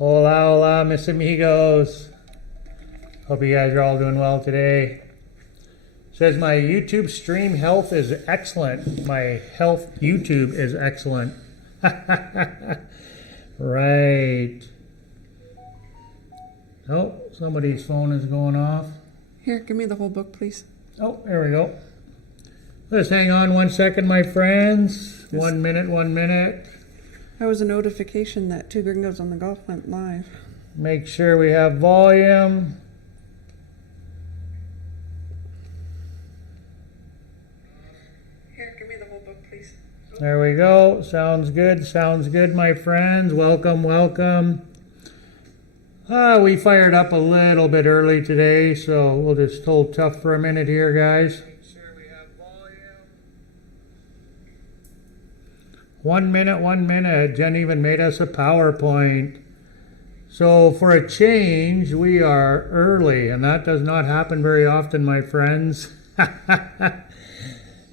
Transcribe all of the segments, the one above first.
Hola, hola, mis amigos. Hope you guys are all doing well today. Says my YouTube stream health is excellent. My health YouTube is excellent. Right. Oh, somebody's phone is going off. Here, give me the whole book, please. Oh, there we go. Just hang on 1 second, my friends. 1 minute, 1 minute. That was a notification that Two Gringos on the Golf went live. Make sure we have volume. Here, give me the whole book, please. There we go. Sounds good, my friends. Welcome, welcome. We fired up a little bit early today, so we'll just hold tough for a minute here, guys. Make sure we have volume. 1 minute, 1 minute. Jen even made us a PowerPoint. So for a change, we are early, and that does not happen very often, my friends.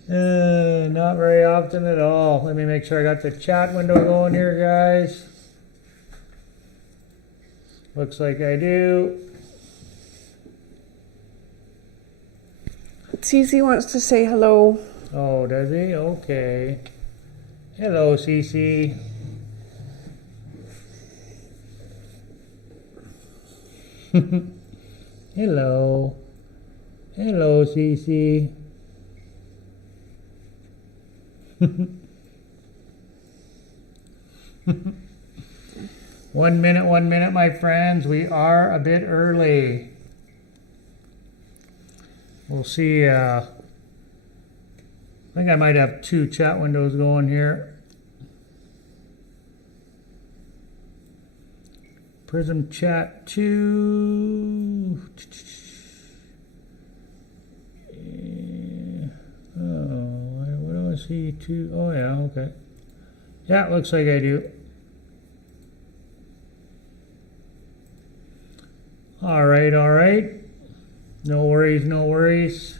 Not very often at all. Let me make sure I got the chat window going here, guys. Looks like I do. Cece wants to say hello. Oh, does he? Okay. Hello, Cece. Hello. Hello, Cece. 1 minute, 1 minute, my friends. We are a bit early. We'll see. I think I might have 2 chat windows going here. Prism chat 2. What do I see? 2. Oh, yeah, okay. Yeah, looks like I do. All right, all right. No worries, no worries.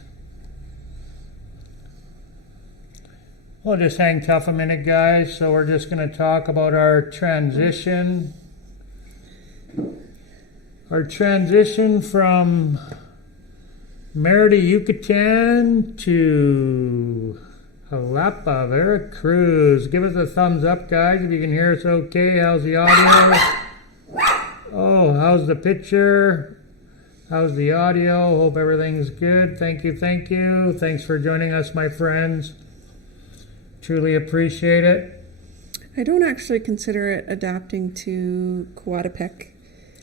We'll just hang tough a minute, guys. So we're just going to talk about our transition. Our transition from Mérida, Yucatan to Hola, Veracruz. Give us a thumbs up, guys, if you can hear us okay. How's the audio? Oh, how's the picture? How's the audio? Hope everything's good. Thank you, thank you. Thanks for joining us, my friends. Truly appreciate it. I don't actually consider it adapting to Coatepec.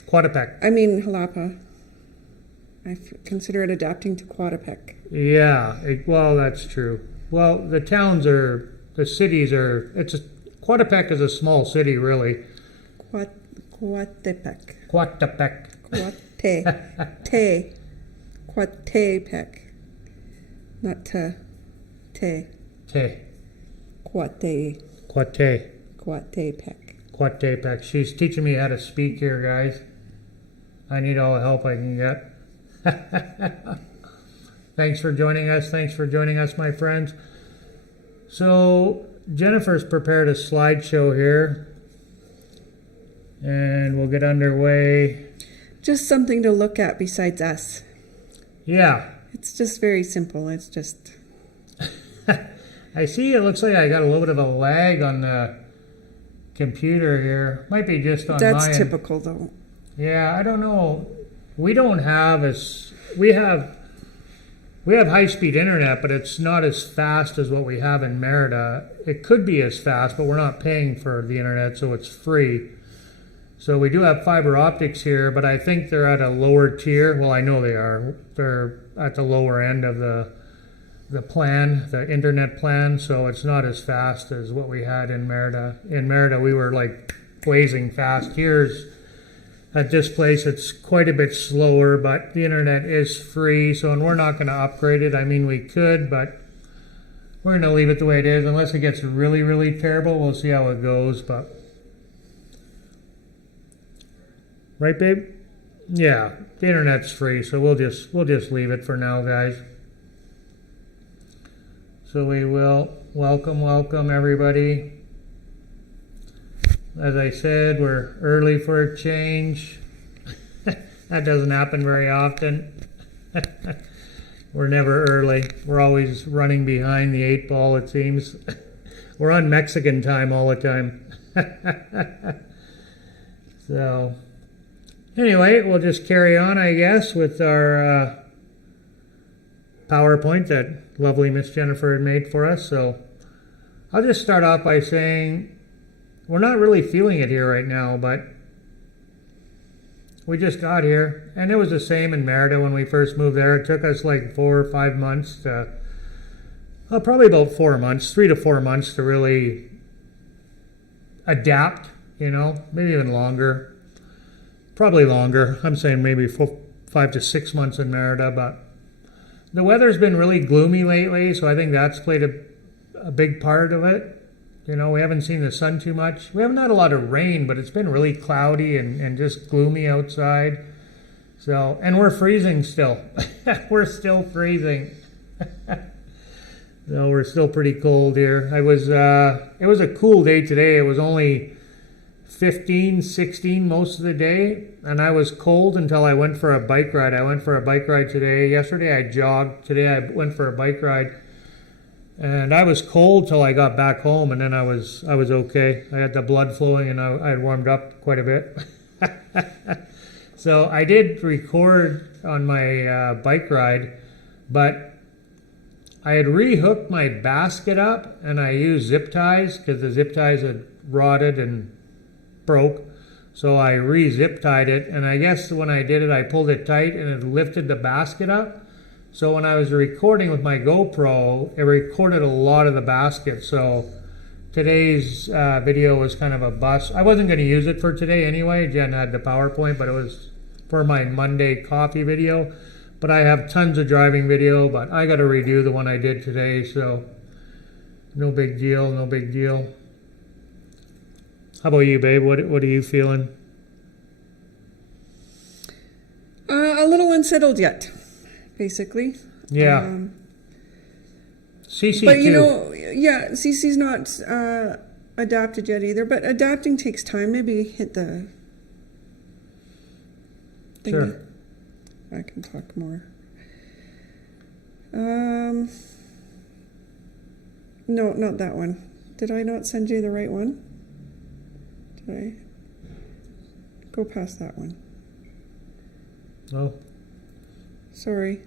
Coatepec. I mean, Jalapa. Consider it adapting to Coatepec. Yeah, well, that's true. Well, the towns are, the cities are, Coatepec is a small city, really. Coatepec. Coatepec. Coatepec. Not te. Coatepec. Coatepec. She's teaching me how to speak here, guys. I need all the help I can get. Thanks for joining us. Thanks for joining us, my friends. So Jennifer's prepared a slideshow here, and we'll get underway. Just something to look at besides us. Yeah. It's just very simple. It's just... I see it looks like I got a little bit of a lag on the computer here. Might be just on That's mine. typical, though. Yeah, I don't know. We don't have we have high-speed internet, but it's not as fast as what we have in Mérida. It could be as fast, but we're not paying for the internet, so it's free. So we do have fiber optics here, but I think they're at a lower tier. Well, I know they are. They're at the lower end of the plan, the internet plan, so it's not as fast as what we had in Mérida. In Mérida, we were like blazing fast. Here's at this place, it's quite a bit slower, but the internet is free, so and we're not going to upgrade it. I mean, we could, but we're going to leave it the way it is. Unless it gets really, really terrible, we'll see how it goes. But right, babe? Yeah, the internet's free, so we'll just leave it for now, guys. So we will welcome everybody. As I said, we're early for a change. That doesn't happen very often. We're never early. We're always running behind the 8 ball, it seems. We're on Mexican time all the time. So, anyway, we'll just carry on, I guess, with our PowerPoint that lovely Miss Jennifer had made for us. So, I'll just start off by saying we're not really feeling it here right now, but we just got here, and it was the same in Mérida when we first moved there. It took us like 4 or 5 months to, probably about 4 months, 3 to 4 months to really adapt, maybe even longer. Probably longer. I'm saying maybe 5 to 6 months in Mérida, but the weather's been really gloomy lately, so I think that's played a big part of it. We haven't seen the sun too much. We haven't had a lot of rain, but it's been really cloudy and just gloomy outside. So, and we're freezing still. We're still freezing. So we're still pretty cold here. It was a cool day today. It was only 15, 16 most of the day, and I was cold until I went for a bike ride. I went for a bike ride today. Yesterday I jogged. Today I went for a bike ride. And I was cold till I got back home, and then I was okay. I had the blood flowing, and I had warmed up quite a bit. So I did record on my bike ride, but I had rehooked my basket up, and I used zip ties because the zip ties had rotted and broke. So I re-zip tied it, and I guess when I did it, I pulled it tight, and it lifted the basket up. So when I was recording with my GoPro, it recorded a lot of the basket. So today's video was kind of a bust. I wasn't going to use it for today anyway. Jen had the PowerPoint, but it was for my Monday coffee video. But I have tons of driving video, but I got to redo the one I did today. So no big deal, no big deal. How about you, babe? What are you feeling? A little unsettled yet. Basically. Yeah. Cece but too. Cece's not adapted yet either, but adapting takes time. Maybe hit the thing. Sure. I can talk more. No, not that one. Did I not send you the right one? Did I? Go past that one. Oh. Sorry.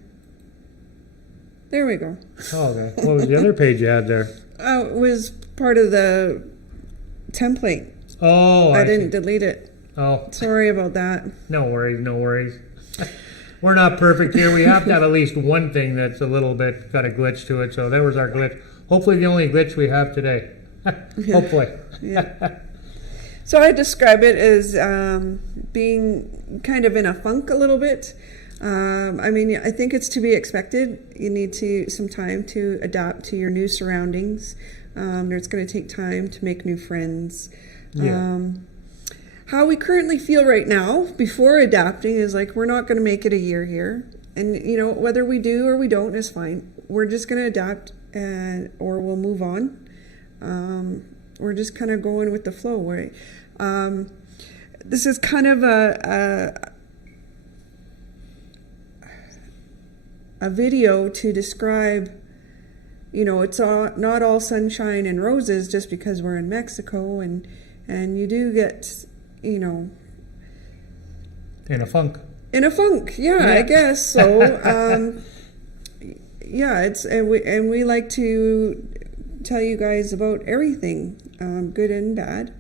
There we go. Oh, okay. What was the other page you had there? It was part of the template. Oh, I didn't delete it. Oh. Sorry about that. No worries, no worries. We're not perfect here. We have to have at least one thing that's a little bit got a glitch to it. So that was our glitch. Hopefully the only glitch we have today. Hopefully. Yeah. So I describe it as being kind of in a funk a little bit. I think it's to be expected. You need some time to adapt to your new surroundings. It's going to take time to make new friends. Yeah. How we currently feel right now before adapting is like we're not going to make it a year here. And, whether we do or we don't is fine. We're just going to adapt or we'll move on. We're just kind of going with the flow. Right? This is kind of a video to describe, it's not all sunshine and roses just because we're in Mexico, and you do get, in a funk. In a funk, yeah. I guess so. And we like to tell you guys about everything, good and bad.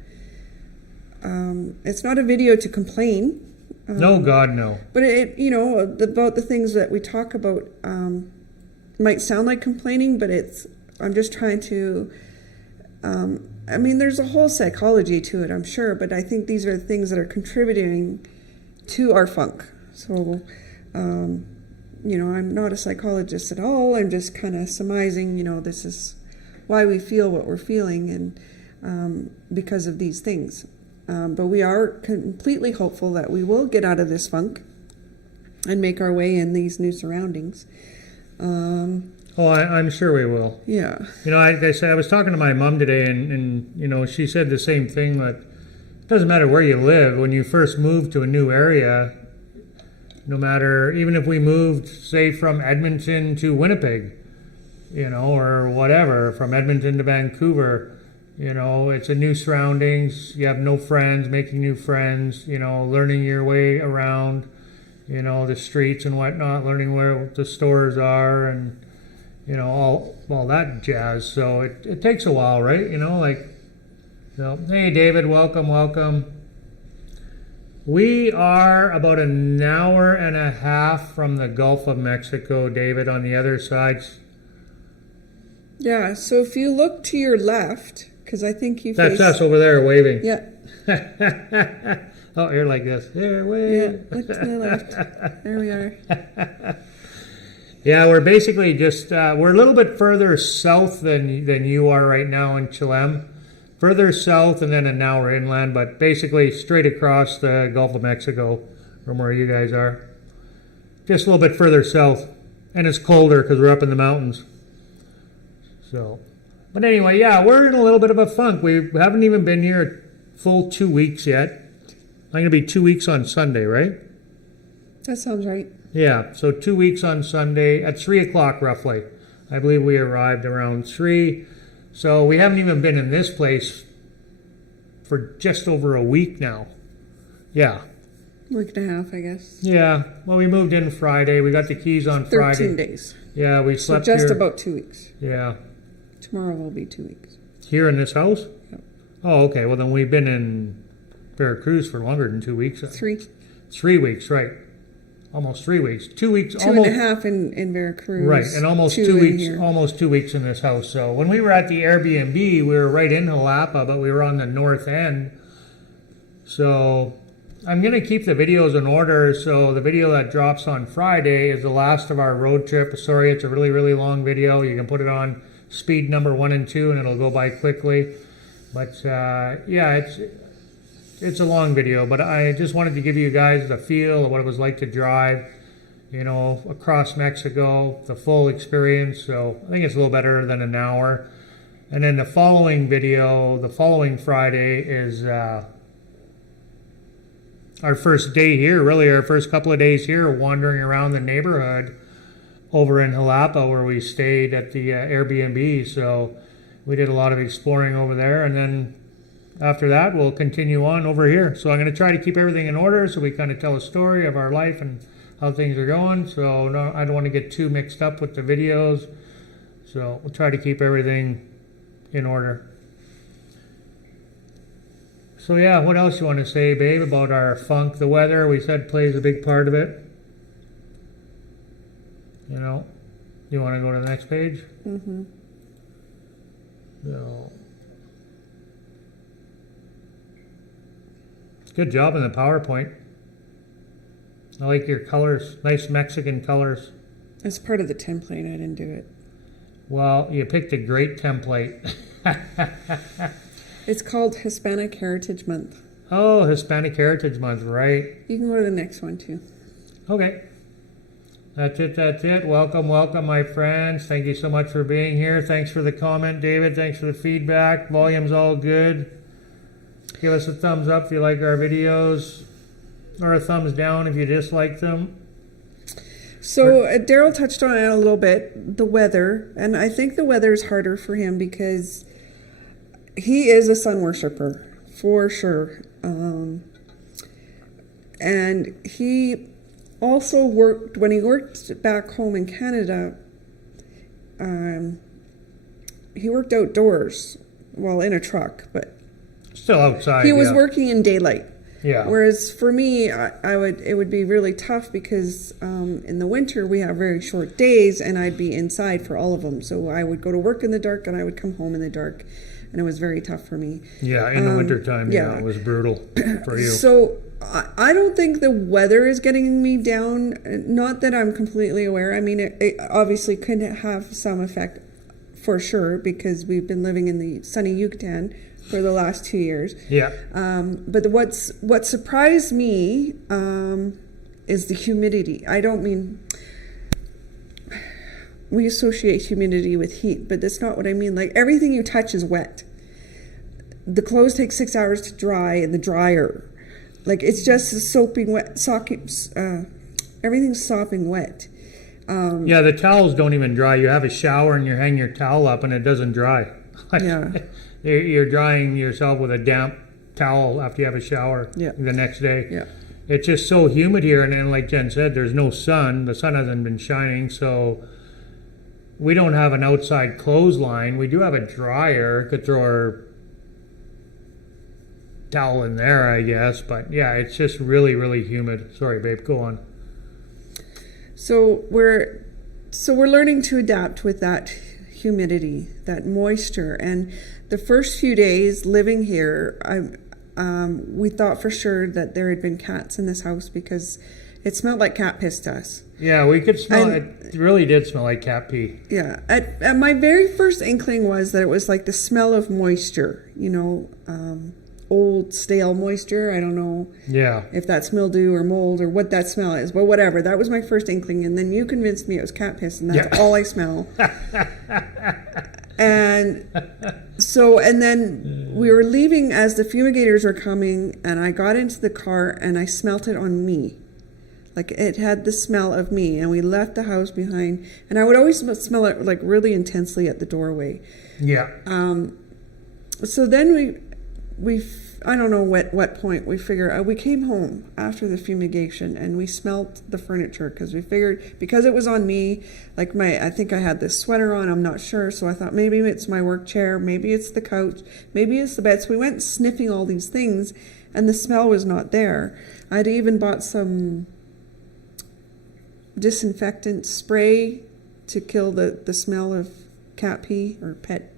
It's not a video to complain. No, God, no. But about the things that we talk about might sound like complaining, but I'm just trying to, there's a whole psychology to it, I'm sure, but I think these are the things that are contributing to our funk. So, I'm not a psychologist at all. I'm just kind of surmising, this is why we feel what we're feeling, and because of these things. But we are completely hopeful that we will get out of this funk and make our way in these new surroundings. I'm sure we will. Yeah. Like I said, I was talking to my mom today, and she said the same thing, that doesn't matter where you live. When you first move to a new area, no matter, even if we moved, say, from Edmonton to Winnipeg, you know, or whatever, from Edmonton to Vancouver, you know, it's a new surroundings. You have no friends, making new friends, you know, learning your way around, you know, the streets and whatnot, learning where the stores are and, you know, all that jazz. So it takes a while, right? You know, like, so, hey, David, welcome. We are about an hour and a half from the Gulf of Mexico, David, on the other side. Yeah, so if you look to your left, because I think you That's face... us over there waving. Yeah. Oh, you're like this. There, Yeah, wave. look to the left. There we are. Yeah, we're basically just, we're a little bit further south than you are right now in Chilem. Further south and then an hour inland, but basically straight across the Gulf of Mexico from where you guys are. Just a little bit further south. And it's colder because we're up in the mountains. So, but anyway, yeah, we're in a little bit of a funk. We haven't even been here a full 2 weeks yet. I'm going to be 2 weeks on Sunday, right? That sounds right. Yeah, so 2 weeks on Sunday at 3 o'clock roughly. I believe we arrived around 3. So we haven't even been in this place for just over a week now. Yeah. Week and a half, I guess. Yeah. Well, we moved in Friday. We got the keys on 13 Friday. 13 days. Yeah, we So slept just here. about 2 weeks. Yeah. Tomorrow will be 2 weeks. Here in this house? Yep. Oh, okay. Well, then we've been in Veracruz for longer than 2 weeks. 3. 3 weeks, right. Almost 3 weeks. 2 weeks. Two almost, and a half in Veracruz. Right, and almost 2 in weeks. here. Almost 2 weeks in this house. So when we were at the Airbnb, we were right in Jalapa, but we were on the north end. So I'm going to keep the videos in order. So the video that drops on Friday is the last of our road trip. Sorry, it's a really, really long video. You can put it on speed number 1 and 2, and it'll go by quickly. But yeah, it's a long video, but I just wanted to give you guys the feel of what it was like to drive, you know, across Mexico, the full experience. So I think it's a little better than an hour. And then the following video, the following Friday is our first day here, really our first couple of days here, wandering around the neighborhood over in Jalapa where we stayed at the Airbnb. So we did a lot of exploring over there, and then after that, we'll continue on over here. So I'm going to try to keep everything in order so we kind of tell a story of our life and how things are going. So no, I don't want to get too mixed up with the videos. So we'll try to keep everything in order. So yeah, what else you want to say, babe, about our funk? The weather, we said, plays a big part of it. You know, you want to go to the next page? Mm-hmm. So... good job in the PowerPoint. I like your colors. Nice Mexican colors. As part of the template, I didn't do it. Well, you picked a great template. It's called Hispanic Heritage Month. Oh, Hispanic Heritage Month, right. You can go to the next one, too. Okay. That's it. Welcome, my friends. Thank you so much for being here. Thanks for the comment, David. Thanks for the feedback. Volume's all good. Give us a thumbs up if you like our videos, or a thumbs down if you dislike them. So Daryl touched on it a little bit, the weather, and I think the weather is harder for him because he is a sun worshiper, for sure. And he also worked, when he worked back home in Canada, he worked outdoors, well, in a truck, but Still outside. he was working in daylight. Yeah. Whereas for me, it would be really tough because in the winter we have very short days, and I'd be inside for all of them. So I would go to work in the dark, and I would come home in the dark, and it was very tough for me. Yeah, in the wintertime, yeah, it was brutal for you. So I don't think the weather is getting me down. Not that I'm completely aware. I mean, it obviously could have some effect for sure because we've been living in the sunny Yucatan for the last 2 years. Yeah. But what surprised me is the humidity. I don't mean we associate humidity with heat, but that's not what I mean. Like everything you touch is wet. the clothes take 6 hours to dry in the dryer. Like, it's just soaping wet, everything's sopping wet. Yeah, the towels don't even dry. You have a shower and you hang your towel up and it doesn't dry. Yeah. You're drying yourself with a damp towel after you have a shower Yeah. the next day. Yeah. It's just so humid here, and then like Jen said, there's no sun. The sun hasn't been shining, so we don't have an outside clothesline. We do have a dryer. Could throw our towel in there, I guess. But yeah, it's just really, really humid. Sorry, babe, go on. So we're learning to adapt with that humidity, that moisture. And the first few days living here, we thought for sure that there had been cats in this house because it smelled like cat piss to us. Yeah, we could smell it. It really did smell like cat pee. Yeah. At my very first inkling was that it was like the smell of moisture, old stale moisture. I don't know if that's mildew or mold or what that smell is, but whatever. That was my first inkling. And then you convinced me it was cat piss, and that's all I smell. And then we were leaving as the fumigators were coming, and I got into the car and I smelt it on me. Like, it had the smell of me, and we left the house behind, and I would always smell it like really intensely at the doorway. Yeah. So then we I don't know what point we figured, we came home after the fumigation and we smelt the furniture because we figured, because it was on me, like I think I had this sweater on, I'm not sure, so I thought maybe it's my work chair, maybe it's the couch, maybe it's the bed. So we went sniffing all these things and the smell was not there. I'd even bought some disinfectant spray to kill the smell of cat pee or pet.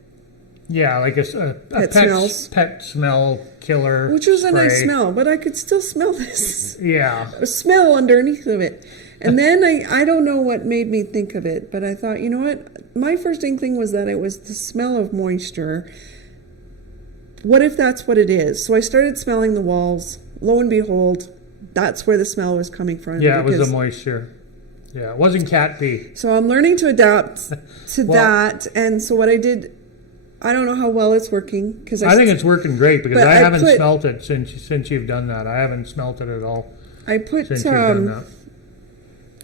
Yeah, like a pet smell killer. Which was spray. a nice smell, but I could still smell this. Yeah. Smell underneath of it. And then I don't know what made me think of it, but I thought, you know what? My first inkling was that it was the smell of moisture. What if that's what it is? So I started smelling the walls. Lo and behold, that's where the smell was coming from. Yeah, it was the moisture. Yeah, it wasn't cat pee. So I'm learning to adapt to that. And so what I did, I don't know how well it's working because I think it's working great because I haven't smelt it since you've done that. I haven't smelt it at all. I put since you've done that.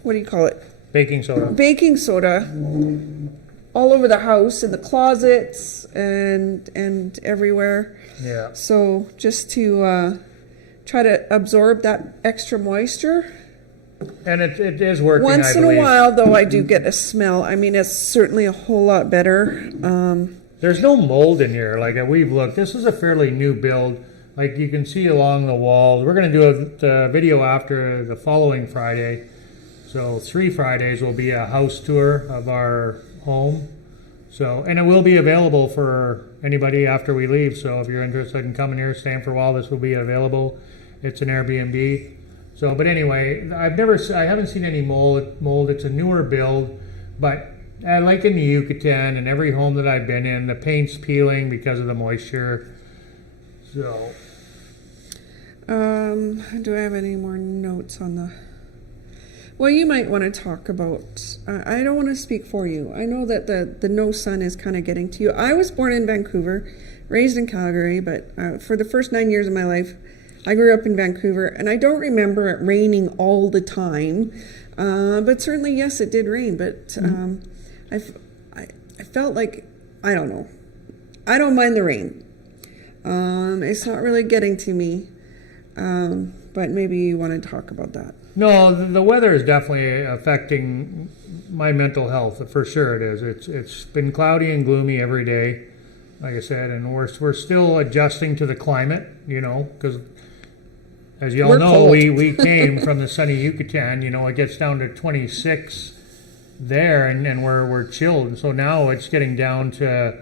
What do you call it? Baking soda. Baking soda all over the house, in the closets and everywhere. Yeah. So just to try to absorb that extra moisture. And it is working. Once in a while, though, I do get a smell. I mean, it's certainly a whole lot better. There's no mold in here. Like we've looked, this is a fairly new build. Like you can see along the walls. We're going to do a video after the following Friday. So 3 Fridays will be a house tour of our home. So, and it will be available for anybody after we leave. So if you're interested in coming here, staying for a while, this will be available. It's an Airbnb. So, but anyway, I haven't seen any mold. It's a newer build, but like in the Yucatan and every home that I've been in, the paint's peeling because of the moisture. So, do I have any more notes on the? Well, you might want to talk about. I don't want to speak for you. I know that the no sun is kind of getting to you. I was born in Vancouver, raised in Calgary, but for the first 9 years of my life, I grew up in Vancouver, and I don't remember it raining all the time. But certainly, yes, it did rain. But I felt like, I don't know. I don't mind the rain. It's not really getting to me. But maybe you want to talk about that. No, the weather is definitely affecting my mental health. For sure it is. It's been cloudy and gloomy every day, like I said, and we're still adjusting to the climate, because as you all know, we came from the sunny Yucatan. It gets down to 26 there, and we're chilled. So now it's getting down to,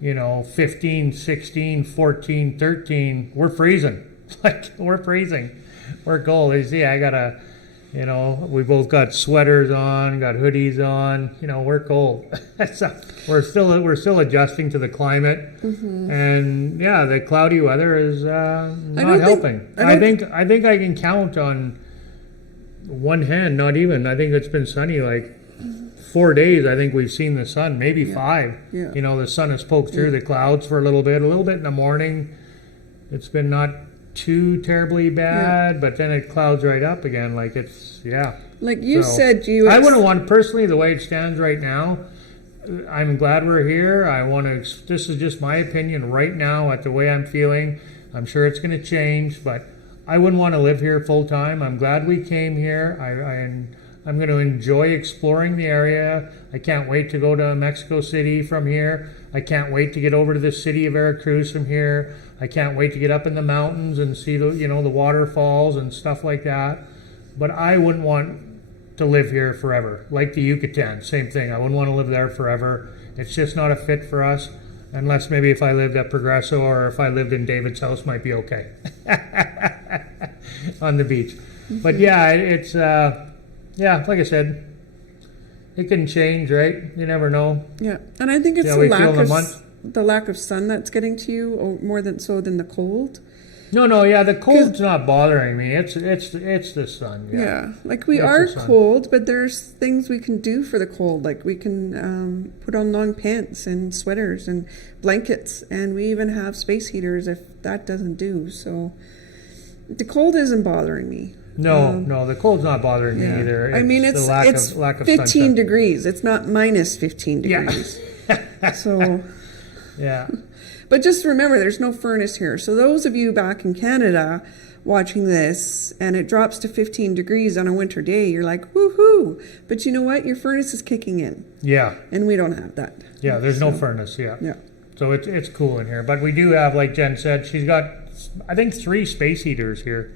15, 16, 14, 13. We're freezing. We're freezing. We're cold. You see, I got we both got sweaters on, got hoodies on. We're cold. So we're still adjusting to the climate, and yeah, the cloudy weather is not helping. I think I can count on one hand, not even. I think it's been sunny like 4 days. I think we've seen the sun, maybe 5. Yeah. The sun has poked through the clouds for a little bit in the morning. It's been not too terribly bad, but then it clouds right up again. Like it's, yeah. Like you So, said, I wouldn't want, personally, the way it stands right now, I'm glad we're here. I want to, this is just my opinion right now at the way I'm feeling. I'm sure it's going to change, but I wouldn't want to live here full time. I'm glad we came here. I'm going to enjoy exploring the area. I can't wait to go to Mexico City from here. I can't wait to get over to the city of Veracruz from here. I can't wait to get up in the mountains and see the, the waterfalls and stuff like that. But I wouldn't want to live here forever. Like the Yucatan, same thing. I wouldn't want to live there forever. It's just not a fit for us. Unless maybe if I lived at Progresso or if I lived in David's house, might be okay. On the beach. But yeah, it's, like I said, it can change, right? You never know. Yeah, and I think it's the lack of sun that's getting to you, or more than the cold. No, yeah, the cold's not bothering me. It's the sun. Yeah, like we are cold, but there's things we can do for the cold. Like we can put on long pants and sweaters and blankets, and we even have space heaters if that doesn't do. So the cold isn't bothering me. No, the cold's not bothering me either. I mean, it's lack of 15 sunshine. degrees. It's not minus 15 degrees. Yeah. So. Yeah. But just remember, there's no furnace here. So those of you back in Canada watching this, and it drops to 15 degrees on a winter day, you're like, woohoo! But you know what? Your furnace is kicking in. Yeah. And we don't have that. Yeah, there's no furnace. Yeah. Yeah. So it's cool in here, but we do have, like Jen said, she's got, I think, 3 space heaters here.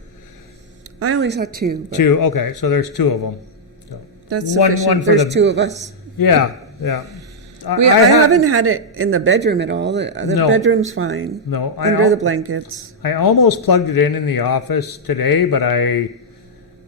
I only saw 2. Two. Okay, so there's 2 of them. So that's sufficient. One for there's 2 of us. Yeah. I haven't had it in the bedroom at all. The bedroom's fine. No, under the blankets. I almost plugged it in the office today, but I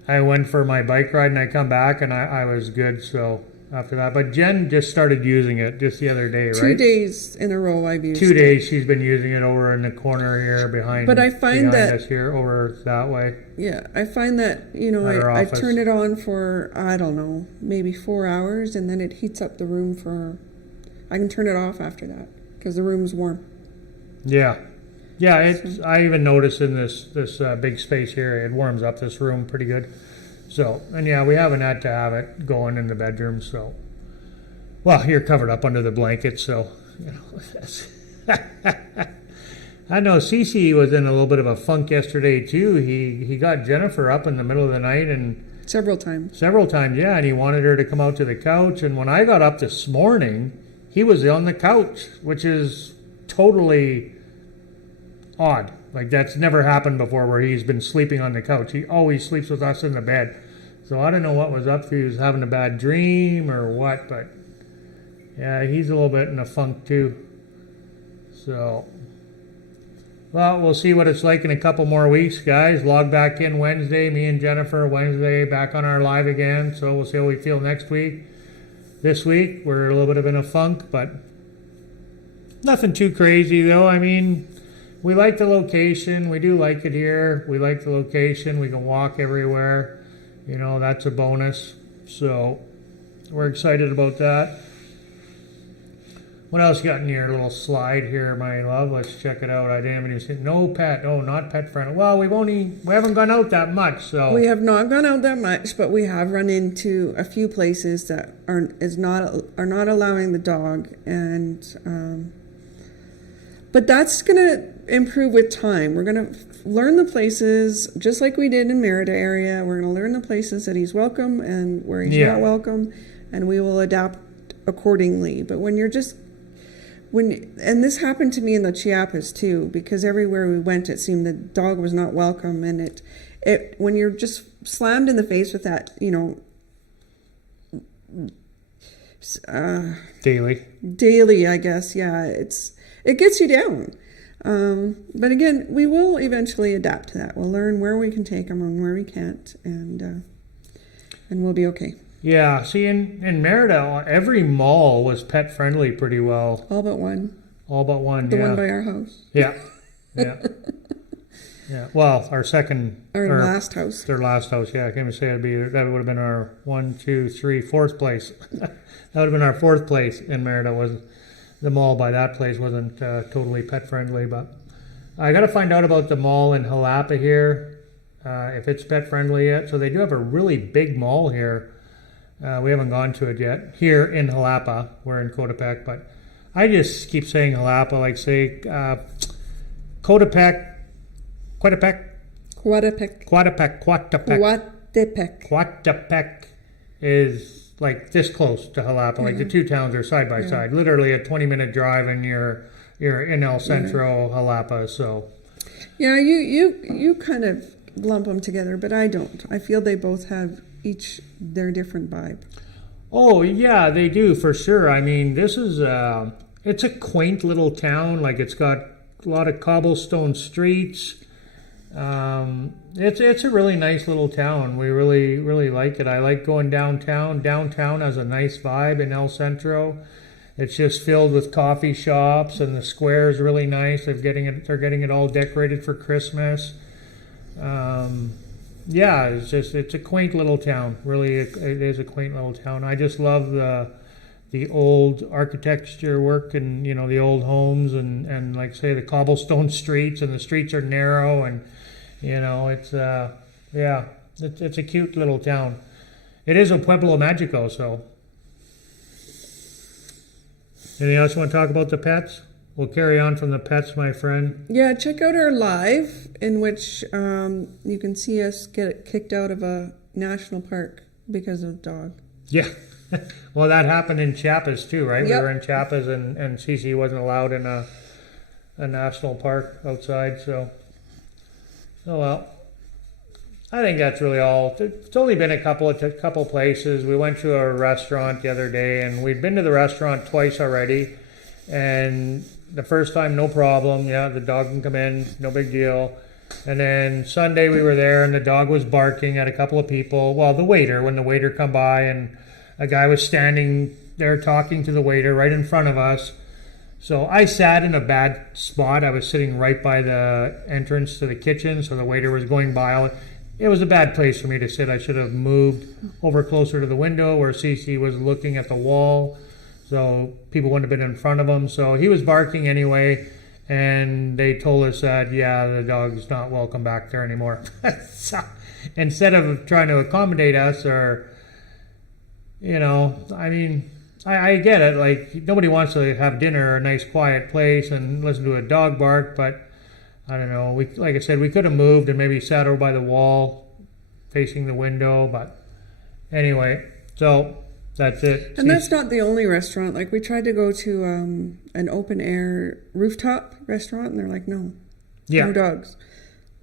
went for my bike ride and I come back and I was good. So after that, but Jen just started using it just the other day, right? 2 days in a row I've used it. 2 days she's been using it over in the corner here behind. But I find that us here over that way. Yeah, I find that I turn it on for I don't know, maybe 4 hours, and then it heats up the room for. I can turn it off after that because the room's warm. Yeah. I even noticed in this big space here, it warms up this room pretty good. So, and yeah, we haven't had to have it going in the bedroom. So, well, you're covered up under the blanket, so I know Cece was in a little bit of a funk yesterday too. He got Jennifer up in the middle of the night and several times, yeah, and he wanted her to come out to the couch. And when I got up this morning, he was on the couch, which is totally odd. Like that's never happened before where he's been sleeping on the couch. He always sleeps with us in the bed. So I don't know what was up. If he was having a bad dream or what, but yeah, he's a little bit in a funk too. So, well, we'll see what it's like in a couple more weeks, guys. Log back in Wednesday. Me and Jennifer Wednesday back on our live again. So we'll see how we feel next week. This week, we're a little bit in a funk, but nothing too crazy, though. I mean, we like the location. We do like it here. We like the location. We can walk everywhere. That's a bonus. So we're excited about that. What else got in your little slide here, my love? Let's check it out. I didn't even see. No pet. Oh, not pet friendly. Well, we haven't gone out that much, so we have not gone out that much, but we have run into a few places that are not allowing the dog, and but that's gonna improve with time. We're gonna learn the places just like we did in Mérida area. We're gonna learn the places that he's welcome and where he's not welcome, and we will adapt accordingly. But and this happened to me in the Chiapas too, because everywhere we went, it seemed the dog was not welcome, and it when you're just slammed in the face with that, daily, I guess, yeah, it gets you down. But again, we will eventually adapt to that. We'll learn where we can take them and where we can't, and we'll be okay. Yeah, see, in Mérida, every mall was pet friendly pretty well. All but one. The one by our house. Yeah. Well, our last house. Their last house. Yeah, I can't even say that would have been our 4th place. That would have been our 4th place in Mérida. Was the mall by that place wasn't totally pet friendly, but I got to find out about the mall in Jalapa here, if it's pet friendly yet. So they do have a really big mall here. We haven't gone to it yet. Here in Jalapa, we're in Coatepec, but I just keep saying Jalapa, like say Coatepec, Coatepec, Coatepec. Coatepec, Coatepec. Coatepec. Coatepec is like this close to Jalapa. Like the two towns are side by side. Literally a 20-minute drive, and you're in El Centro, Jalapa. So Yeah, you kind of lump them together, but I don't. I feel they both have each their different vibe. oh yeah, they do for sure. I mean, this is it's a quaint little town. Like it's got a lot of cobblestone streets. It's a really nice little town. We really like it. I like going downtown. Downtown has a nice vibe in El Centro. It's just filled with coffee shops, and the square is really nice. They're getting it all decorated for Christmas. Yeah, it's a quaint little town. Really, it is a quaint little town. I just love the old architecture work, and the old homes, and like say the cobblestone streets, and the streets are narrow, and it's it's a cute little town. It is a pueblo mágico. So anything else you want to talk about the pets? We'll carry on from the pets, my friend. Yeah, check out our live in which you can see us get kicked out of a national park because of a dog. Yeah. Well, that happened in Chiapas too, right? Yep. We were in Chiapas, and Cece wasn't allowed in a national park outside. So, oh well. I think that's really all. It's only been a couple places. We went to a restaurant the other day, and we'd been to the restaurant twice already. And the first time, no problem. Yeah, the dog can come in, no big deal. And then Sunday we were there, and the dog was barking at a couple of people. Well, when the waiter come by, and a guy was standing there talking to the waiter right in front of us. So I sat in a bad spot. I was sitting right by the entrance to the kitchen, so the waiter was going by. It was a bad place for me to sit. I should have moved over closer to the window where Cece was looking at the wall, so people wouldn't have been in front of him. So he was barking anyway, and they told us that, yeah, the dog's not welcome back there anymore. So instead of trying to accommodate us, or, I mean, I get it. Like, nobody wants to have dinner or a nice quiet place and listen to a dog bark, but I don't know. Like I said, we could have moved and maybe sat over by the wall facing the window, but anyway, so that's it. And that's not the only restaurant. Like, we tried to go to an open air rooftop restaurant, and they're like, no dogs.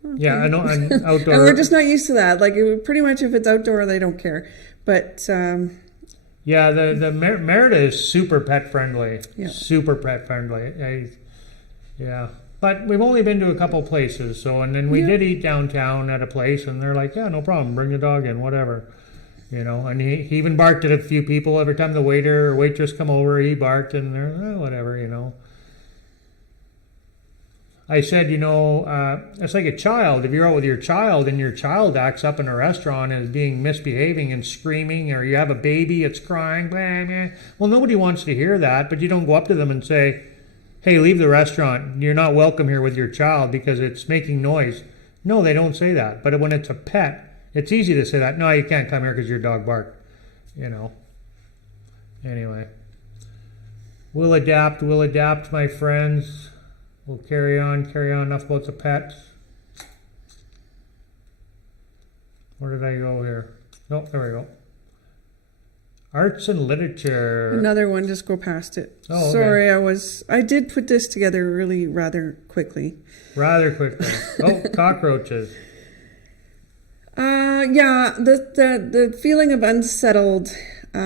Okay. Yeah, I know. And outdoor. And we're just not used to that. Like, pretty much if it's outdoor, they don't care. But yeah, the Mérida is super pet friendly. Yeah. Super pet friendly. Yeah. But we've only been to a couple places, and then we did eat downtown at a place, and they're like, yeah, no problem, bring the dog in, whatever. And he even barked at a few people every time the waiter or waitress come over. He barked, and they're whatever. I said, it's like a child. If you're out with your child and your child acts up in a restaurant and is being misbehaving and screaming, or you have a baby, it's crying, blah, blah. Well, nobody wants to hear that, but you don't go up to them and say, hey, leave the restaurant. You're not welcome here with your child because it's making noise. No, they don't say that. But when it's a pet, it's easy to say that. No, you can't come here because your dog barked. Anyway. We'll adapt, my friends. We'll carry on. Enough about the pets. Where did I go here? Oh, there we go. Arts and literature. Another one, just go past it. Oh, okay. Sorry, I did put this together really rather quickly. Oh, cockroaches. Yeah, the feeling of unsettled. Let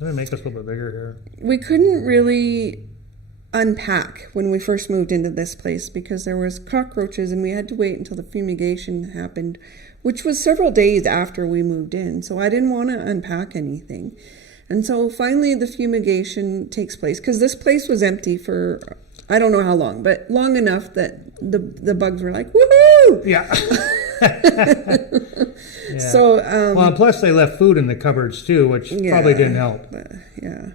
me make this a little bit bigger here. We couldn't really unpack when we first moved into this place because there was cockroaches, and we had to wait until the fumigation happened, which was several days after we moved in. So I didn't want to unpack anything. And so finally the fumigation takes place because this place was empty for, I don't know how long, but long enough that the bugs were like, woohoo! Yeah. Yeah. So, well, and plus they left food in the cupboards too, which probably didn't help. Yeah.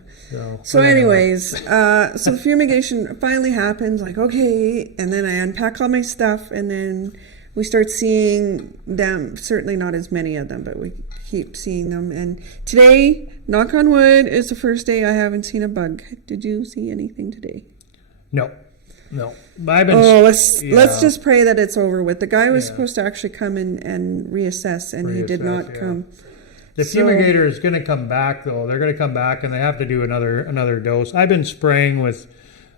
So anyways, so the fumigation finally happens, like, okay, and then I unpack all my stuff, and then we start seeing them, certainly not as many of them, but we keep seeing them. And today, knock on wood, is the first day I haven't seen a bug. Did you see anything today? No. But let's just pray that it's over with. The guy was supposed to actually come in and reassess, and he did not come. The fumigator is going to come back, though. They're going to come back, and they have to do another dose. I've been spraying with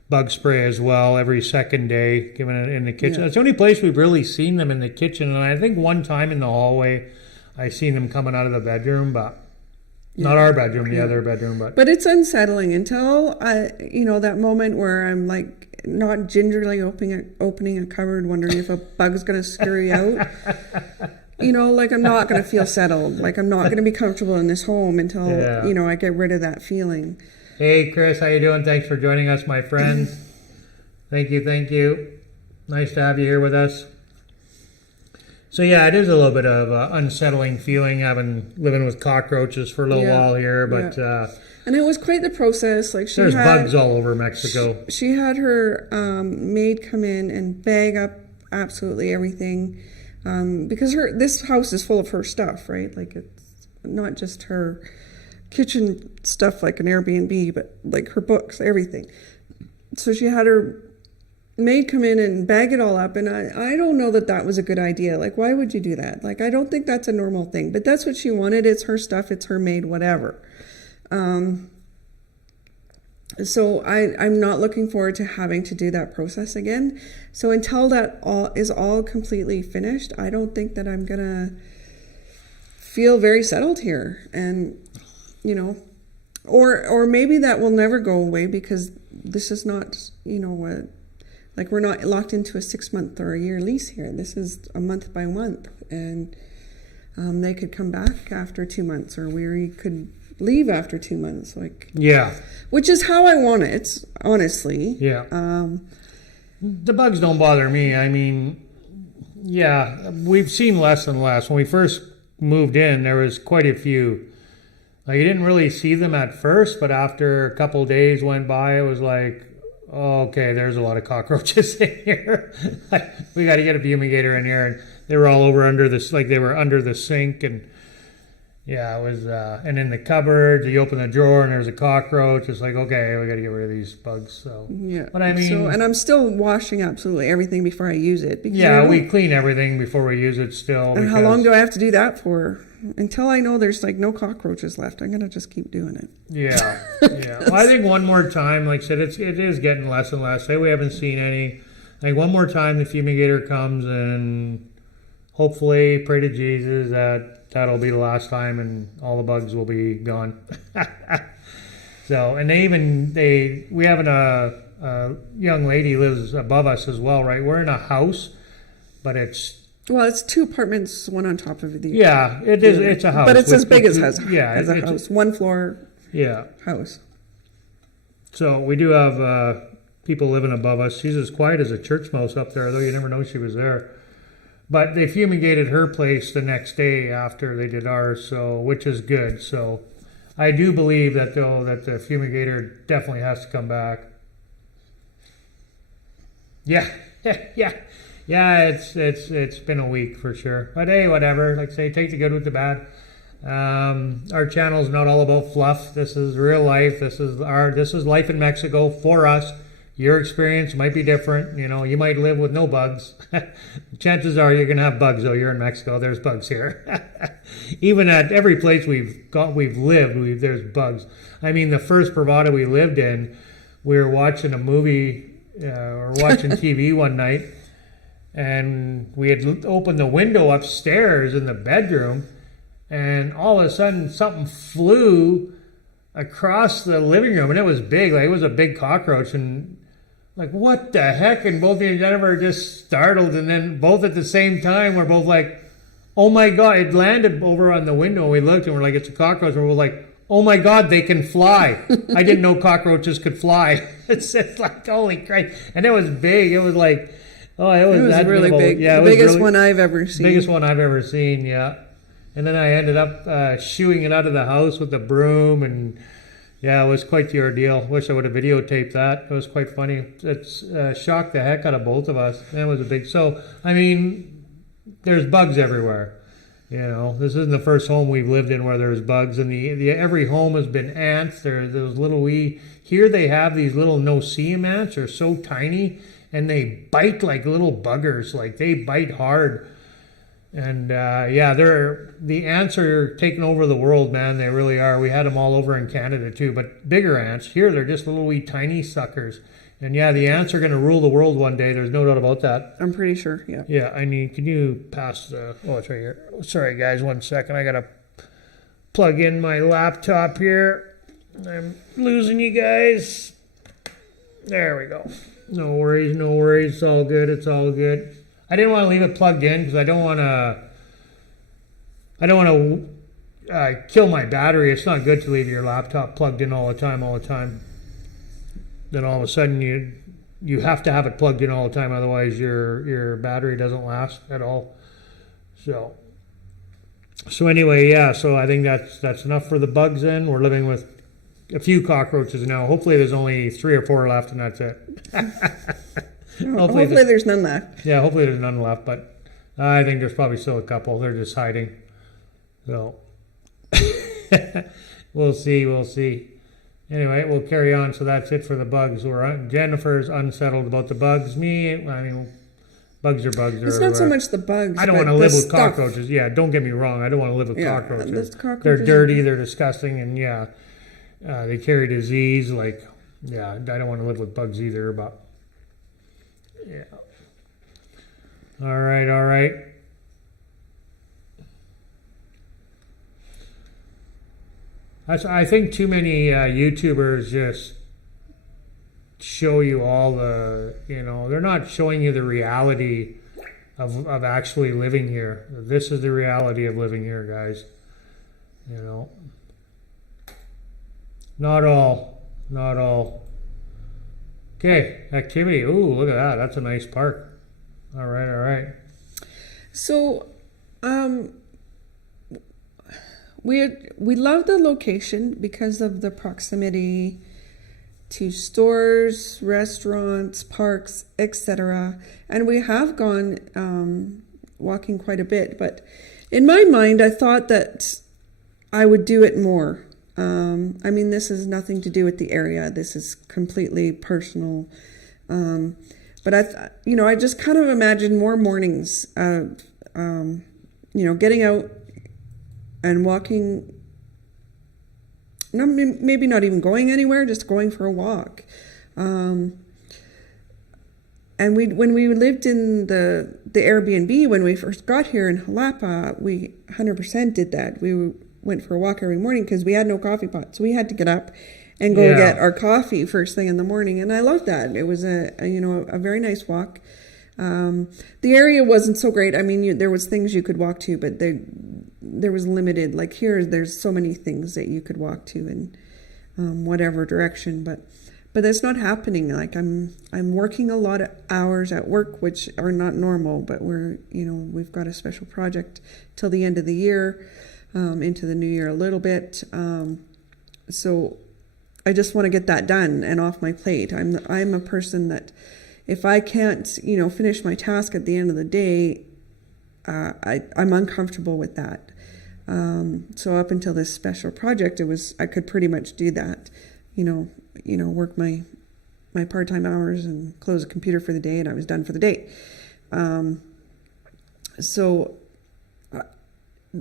bug spray as well every second day, giving it in the kitchen. It's the only place we've really seen them, in the kitchen. And I think one time in the hallway, I seen them coming out of the bedroom, but not our bedroom, the other bedroom. But it's unsettling until that moment where I'm like not gingerly opening a cupboard, wondering if a bug's going to scurry out. Like I'm not going to feel settled. Like I'm not going to be comfortable in this home until, I get rid of that feeling. Hey, Chris, how you doing? Thanks for joining us, my friend. Thank you. Nice to have you here with us. So, it is a little bit of an unsettling feeling living with cockroaches for a little while here. But and it was quite the process. Like there's bugs all over Mexico. She had her maid come in and bag up absolutely everything. Because this house is full of her stuff, right? Like it's not just her kitchen stuff like an Airbnb, but like her books, everything. So she had her maid come in and bag it all up, and I don't know that was a good idea. Like, why would you do that? Like, I don't think that's a normal thing, but that's what she wanted. It's her stuff, it's her maid, whatever. So I'm not looking forward to having to do that process again. So until that is all completely finished, I don't think that I'm gonna feel very settled here. And or maybe that will never go away, because this is not like we're not locked into a 6 month or a year lease here. This is a month by month, and they could come back after 2 months, or we could leave after 2 months, which is how I want it, honestly. The bugs don't bother me. I mean, we've seen less and less. When we first moved in, there was quite a few. Like, you didn't really see them at first, but after a couple of days went by, it was like, oh, okay, there's a lot of cockroaches in here. We got to get a fumigator in here. And they were all over under this, like they were under the sink, and it was, and in the cupboard, you open the drawer and there's a cockroach. It's like, okay, we got to get rid of these bugs. So, but I mean, and I'm still washing absolutely everything before I use it. Because we clean everything before we use it still. And how long do I have to do that for? Until I know there's like no cockroaches left, I'm gonna just keep doing it. Well, I think one more time, like I said, it is getting less and less. Say we haven't seen any. I think one more time the fumigator comes, and hopefully pray to Jesus that'll be the last time, and all the bugs will be gone. So, and we have a young lady lives above us as well, right? We're in a house, but it's 2 apartments, one on top of the other. Yeah, it is. It's a house, but it's as big as a house. 1 floor. House. So we do have people living above us. She's as quiet as a church mouse up there, though you never know she was there. But they fumigated her place the next day after they did ours, so which is good. So I do believe that the fumigator definitely has to come back. It's been a week for sure. But hey, whatever. Like I say, take the good with the bad. Our channel's not all about fluff. This is real life. This is life in Mexico for us. Your experience might be different. You might live with no bugs. Chances are you're going to have bugs, though. You're in Mexico. There's bugs here. Even at every place we've lived, there's bugs. I mean, the first Pravada we lived in, we were watching a movie or watching TV one night, and we had opened the window upstairs in the bedroom, and all of a sudden something flew across the living room, and it was big. Like, it was a big cockroach, and like, what the heck? And both me and Jennifer were just startled, and then both at the same time we're both like, oh my God, it landed over on the window. We looked and we're like, it's a cockroach. And we're like, oh my God, they can fly. I didn't know cockroaches could fly. It's like, holy Christ. And it was big. It was like, Oh, it was It was really big. Yeah, the it was biggest really, one I've ever seen. biggest one I've ever seen. Yeah, and then I ended up shooing it out of the house with the broom, and yeah, it was quite the ordeal. Wish I would have videotaped that. It was quite funny. It's shocked the heck out of both of us. That was a big. So I mean, there's bugs everywhere. You know, this isn't the first home we've lived in where there's bugs, and the every home has been ants. There's those little wee. Here they have these little no-see-em ants. They're so tiny, and they bite like little buggers. Like they bite hard. And yeah, the ants are taking over the world, man. They really are. We had them all over in Canada too, but bigger ants. Here they're just little wee tiny suckers. And yeah, the ants are going to rule the world one day. There's no doubt about that. I'm pretty sure. Yeah. Yeah, I need. Can you pass the? Oh, it's right here. Sorry, guys. 1 second. I gotta plug in my laptop here. I'm losing you guys. There we go. No worries. No worries. It's all good. It's all good. I didn't want to leave it plugged in because I don't want to kill my battery. It's not good to leave your laptop plugged in all the time. Then all of a sudden you have to have it plugged in all the time, otherwise your battery doesn't last at all. So anyway, yeah. So I think that's enough for the bugs. Then we're living with a few cockroaches now. Hopefully there's only 3 or 4 left, and that's it. Hopefully there's none left. Yeah, hopefully there's none left, but I think there's probably still a couple. They're just hiding. So we'll see. Anyway, we'll carry on. So that's it for the bugs. Jennifer's unsettled about the bugs. I mean, bugs are bugs. It's not so much the bugs. I don't want to live with cockroaches. Yeah, don't get me wrong. I don't want to live with cockroaches. They're dirty. They're disgusting, and yeah, they carry disease. Like, yeah, I don't want to live with bugs either. But yeah. All right. I think too many YouTubers just show you all the, they're not showing you the reality of actually living here. This is the reality of living here, guys. Not all. Okay, activity. Ooh, look at that. That's a nice park. All right. So, we love the location because of the proximity to stores, restaurants, parks, etc. And we have gone walking quite a bit. But in my mind, I thought that I would do it more. I mean, this has nothing to do with the area. This is completely personal. But I just kind of imagine more mornings of, getting out and walking, maybe not even going anywhere, just going for a walk. And when we lived in the Airbnb, when we first got here in Jalapa, we 100% did that. We went for a walk every morning because we had no coffee pot. So we had to get up and go get our coffee first thing in the morning. And I loved that. It was a very nice walk. The area wasn't so great. I mean, there was things you could walk to, but there was limited. Like here, there's so many things that you could walk to in whatever direction. But that's not happening. Like I'm working a lot of hours at work, which are not normal. But we've got a special project till the end of the year, into the new year a little bit. So I just want to get that done and off my plate. I'm a person that if I can't, finish my task at the end of the day, I'm uncomfortable with that. So up until this special project, I could pretty much do that, work my part-time hours and close the computer for the day, and I was done for the day. So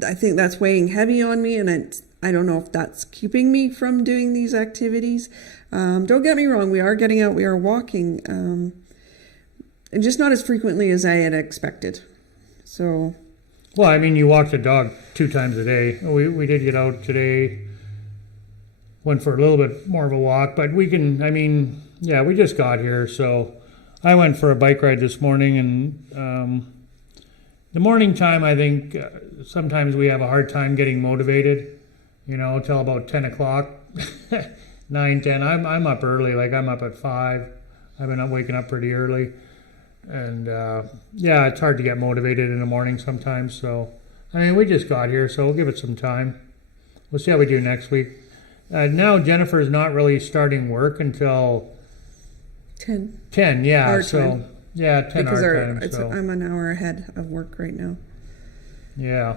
I think that's weighing heavy on me, and I don't know if that's keeping me from doing these activities. Don't get me wrong, we are getting out, we are walking, and just not as frequently as I had expected. So, well, I mean, you walk the dog 2 times a day. We did get out today, went for a little bit more of a walk, but we just got here, so I went for a bike ride this morning, and the morning time, I think sometimes we have a hard time getting motivated, till about 10 o'clock, 9, 10. I'm up early, like I'm up at 5. I've been waking up pretty early. And yeah, it's hard to get motivated in the morning sometimes. So, I mean, we just got here, so we'll give it some time. We'll see how we do next week. Now Jennifer's not really starting work until 10. 10, yeah. Our so time. yeah, 10 Because our time. So I'm an hour ahead of work right now. yeah.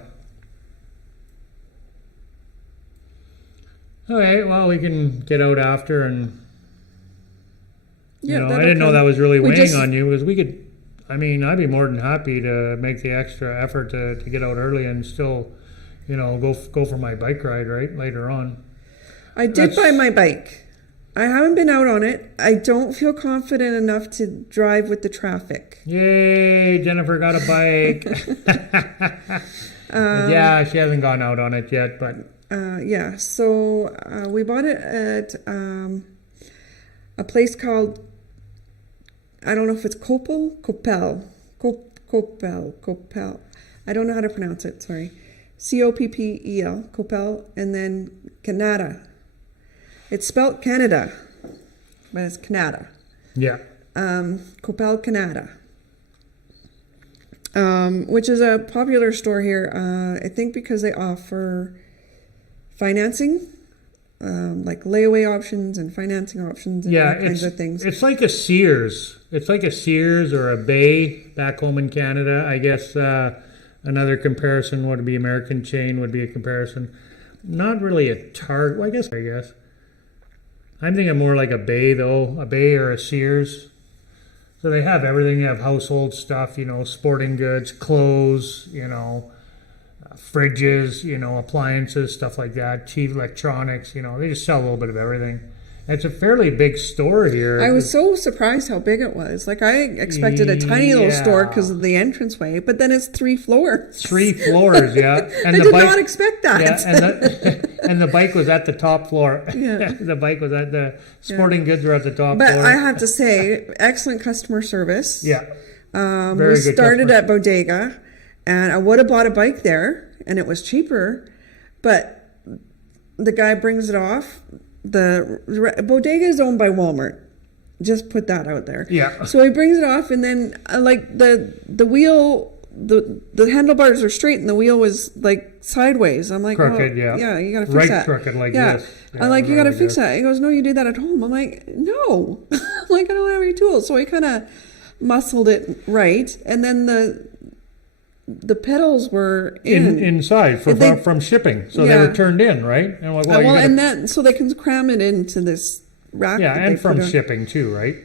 Okay, well, we can get out after and. Yeah, I didn't know that was really We weighing just- on you because we could. I mean, I'd be more than happy to make the extra effort to get out early and still, go for my bike ride right later on. I did buy my bike. I haven't been out on it. I don't feel confident enough to drive with the traffic. Yay! Jennifer got a bike. Yeah, she hasn't gone out on it yet, but Yeah, so we bought it at a place called, I don't know if it's Coppel. I don't know how to pronounce it, sorry. Coppel, Coppel, and then Canada. It's spelled Canada, but it's Canada. yeah, Coppel, Canada. Which is a popular store here. I think because they offer financing, like layaway options and financing options and yeah. all kinds of things. It's like a Sears. It's like a Sears or a Bay back home in Canada. I guess another comparison would be American Chain would be a comparison. Not really a Target. Well, I guess. I'm thinking more like a Bay though, a Bay or a Sears. So they have everything. They have household stuff, sporting goods, clothes, fridges, appliances, stuff like that, TV, electronics, they just sell a little bit of everything. It's a fairly big store here. I was so surprised how big it was. Like I expected a tiny little store because of the entranceway, but then it's 3 floors. 3 floors, yeah. And I did not expect that. Yeah, and the bike was at the top floor. Yeah. The bike was at the sporting goods were at the top But floor. I have to say, excellent customer service. Yeah. We good started customer. at Bodega, and I would have bought a bike there, and it was cheaper, but the guy brings it off. The Bodega is owned by Walmart. Just put that out there. Yeah. So he brings it off, and then like the wheel, the handlebars are straight, and the wheel was like sideways. I'm like, Crooked, well, yeah. you gotta fix Right that. crooked like yeah. this. I'm like, you gotta really fix good. that. He goes, no, you do that at home. I'm like, no. I'm like, I don't have any tools. So he kind of muscled it right, and then the pedals were inside They- from shipping, so they Yeah. were turned in, right? And I'm like, well, you gotta- and then so they can cram it into this rack. yeah, that and they from put on. shipping too, right?